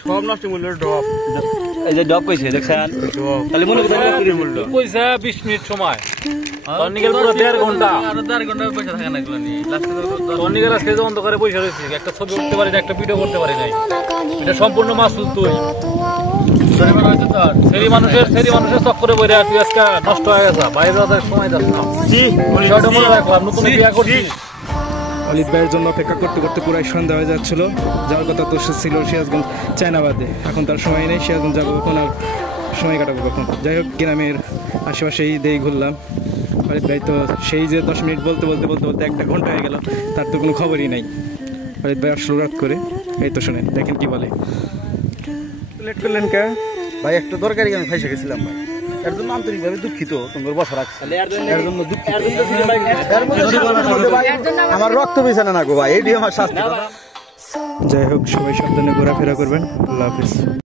সব নষ্ট মূল্য ড্রপ এই যে ডব কইছে দেখছেন তাহলে মনে করেন পয়সা 20 মিনিট সময় টর্নিকেল পুরো 1.5 ঘন্টা আর 1.5 ঘন্টা পয়সা থাকে না এগুলো নিয়ে লাস্টে টর্নিকেল আজকে অন্ধকারে পয়সা রয়েছে একটা ছবি উঠতে পারি না একটা ভিডিও করতে পারি নাই এটা সম্পূর্ণ মাসুল তুই সেরি মানুষের চক্করে বইরে তুই আজকে নষ্ট হয়ে গেছে বাইরে যাওয়ার সময় যাস না বিষয়টা মনে রাখলাম নতুন বিয়া করছিস অলিভ ভাইয়ের জন্য অপেক্ষা করতে করতে পুরাই সন্ধ্যা হয়ে যাচ্ছিল যাওয়ার কথা তো ছিল সিরাজগঞ্জ চায়নাবাদে এখন তার সময় নেই সিরাজগঞ্জ যাবো কখন আর সময় কাটাবো কখন যাই হোক গ্রামের আশেপাশেই দিয়ে ঘুরলাম অলিভ ভাই তো সেই যে 10 মিনিট বলতে বলতে বলতে বলতে 1 ঘন্টা হয়ে গেল তার তো কোনো খবরই নাই অলিভ ভাই আসলো রাত করে এই তো শোনেন দেখেন কি বলে লেট করলেন কে ভাই একটা দরকারি আমি ফাইসে গেছিলাম ভাই এর জন্য আন্তরিকভাবে দুঃখিত তোমার বসা রাখছি এর জন্য দুঃখিত আমার রক্ত বিছানা না গো ভাই এটি আমার শাস্তি যাই হোক সবাই সাবধানে ঘোরাফেরা করবেন আল্লাহ হাফিজ